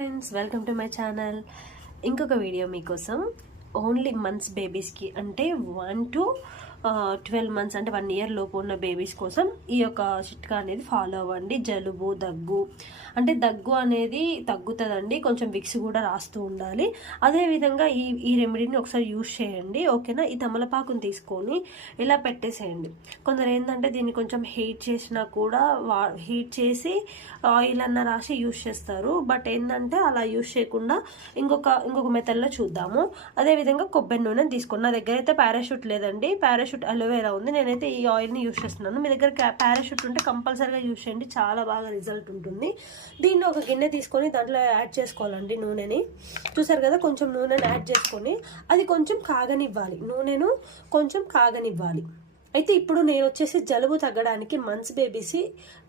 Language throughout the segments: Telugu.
Friends, welcome to my channel. ఇంకొక వీడియో మీకోసం. ఓన్లీ మంత్స్ బేబీస్కి అంటే 1 to 12 months అంటే 1 year లోపు ఉన్న బేబీస్ కోసం ఈ యొక్క చిట్కా అనేది ఫాలో అవ్వండి. జలుబు, దగ్గు అంటే దగ్గు అనేది తగ్గుతుందండి. కొంచెం విక్స్ కూడా రాస్తూ ఉండాలి. అదేవిధంగా ఈ రెమెడీని ఒకసారి యూజ్ చేయండి, ఓకేనా. ఈ తమలపాకుని తీసుకొని ఇలా పెట్టేసేయండి. కొందరు ఏంటంటే దీన్ని కొంచెం హీట్ చేసినా కూడా హీట్ చేసి ఆయిల్ అన్న రాసి యూజ్ చేస్తారు. బట్ ఏంటంటే అలా యూజ్ చేయకుండా ఇంకొక మెథడ్లో చూద్దాము. అదేవిధంగా కొబ్బరి నూనె తీసుకోండి. నా దగ్గర అయితే పారాషూట్ లేదండి, పారాషూట్ అలోవేరా ఉంది. నేనైతే ఈ ఆయిల్ని యూజ్ చేస్తున్నాను. మీ దగ్గర పారాషూట్ ఉంటే కంపల్సరీగా యూజ్ చేయండి, చాలా బాగా రిజల్ట్ ఉంటుంది. దీన్ని ఒక గిన్నె తీసుకొని దాంట్లో యాడ్ చేసుకోవాలండి నూనెని. చూసారు కదా, కొంచెం నూనెని యాడ్ చేసుకొని అది కొంచెం కాగనివ్వాలి. నూనెను కొంచెం కాగనివ్వాలి. అయితే ఇప్పుడు నేను వచ్చేసి జలుబు తగ్గడానికి మంత్స్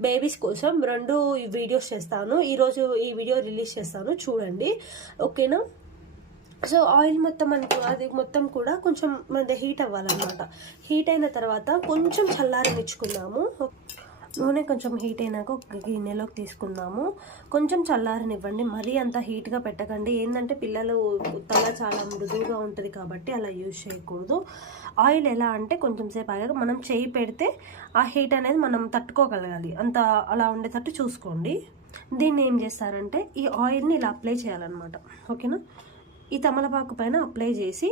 బేబీస్ కోసం 2 వీడియోస్ చేస్తాను. ఈరోజు ఈ వీడియో రిలీజ్ చేస్తాను, చూడండి, ఓకేనా. సో ఆయిల్ మొత్తం అది మొత్తం కూడా కొంచెం మన హీట్ అవ్వాలన్నమాట. హీట్ అయిన తర్వాత కొంచెం చల్లారనిచ్చుకుందాము. నూనె కొంచెం హీట్ అయినాక ఒక గిన్నెలోకి తీసుకుందాము. కొంచెం చల్లారనివ్వండి, మరీ అంత హీట్గా పెట్టకండి. ఏంటంటే పిల్లలు తల చాలా మృదువుగా ఉంటుంది కాబట్టి అలా యూజ్ చేయకూడదు. ఆయిల్ ఎలా అంటే కొంచెం సేపు ఆగాక మనం చేయి పెడితే ఆ హీట్ అనేది మనం తట్టుకోగలగాలి, అంత అలా ఉండేటట్టు చూసుకోండి. దీన్ని ఏం చేస్తారంటే ఈ ఆయిల్ని ఇలా అప్లై చేయాలన్నమాట, ఓకేనా. ఈ తమలపాకు పైన అప్లై చేసి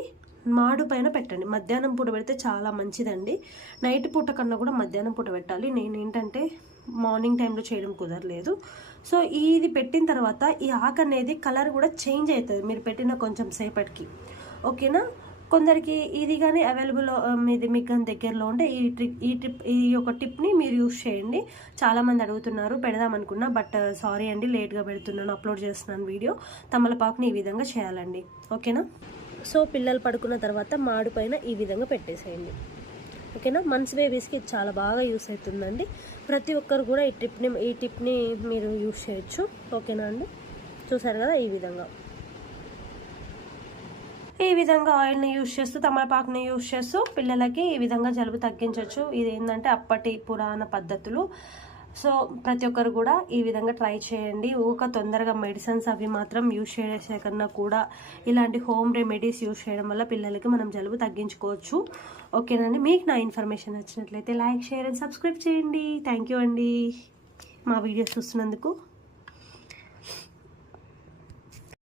మాడు పైన పెట్టండి. మధ్యాహ్నం పూట పెడితే చాలా మంచిదండి. నైట్ పూట కన్నా కూడా మధ్యాహ్నం పూట పెట్టాలి. నేను ఏంటంటే మార్నింగ్ టైంలో చేయడం కుదరలేదు. సో ఇది పెట్టిన తర్వాత ఈ ఆకు అనేది కలర్ కూడా చేంజ్ అవుతుంది మీరు పెట్టిన కొంచెం సేపటికి, ఓకేనా. కొందరికి ఇది కానీ అవైలబుల్ మీకు కానీ దగ్గరలో ఉంటే ఈ యొక్క టిప్ని మీరు యూజ్ చేయండి. చాలామంది అడుగుతున్నారు, పెడదాం అనుకున్నా, బట్ సారీ అండి, లేట్గా పెడుతున్నాను, అప్లోడ్ చేస్తున్నాను వీడియో. తమలపాకుని ఈ విధంగా చేయాలండి, ఓకేనా. సో పిల్లలు పడుకున్న తర్వాత మాడు పైన ఈ విధంగా పెట్టేసేయండి, ఓకేనా. మంత్స్ బేబీస్కి ఇది చాలా బాగా యూస్ అవుతుందండి. ప్రతి ఒక్కరు కూడా ఈ టిప్ని మీరు యూజ్ చేయొచ్చు, ఓకేనా అండి. చూసారు కదా, ఈ విధంగా ఆయిల్ని యూజ్ చేస్తూ తమలపాకుని యూజ్ చేస్తూ పిల్లలకి ఈ విధంగా జలుబు తగ్గించవచ్చు. ఇది ఏంటంటే అప్పటి పురాణ పద్ధతులు. సో ప్రతి ఒక్కరు కూడా ఈ విధంగా ట్రై చేయండి. తొందరగా మెడిసిన్స్ అవి మాత్రం యూజ్ చేసే కన్నా కూడా ఇలాంటి హోమ్ రెమెడీస్ యూజ్ చేయడం వల్ల పిల్లలకి మనం జలుబు తగ్గించుకోవచ్చు, ఓకేనండి. మీకు నా ఇన్ఫర్మేషన్ నచ్చినట్లయితే లైక్, షేర్ అండ్ సబ్స్క్రైబ్ చేయండి. థ్యాంక్ యూ అండి మా వీడియోస్ చూస్తున్నందుకు.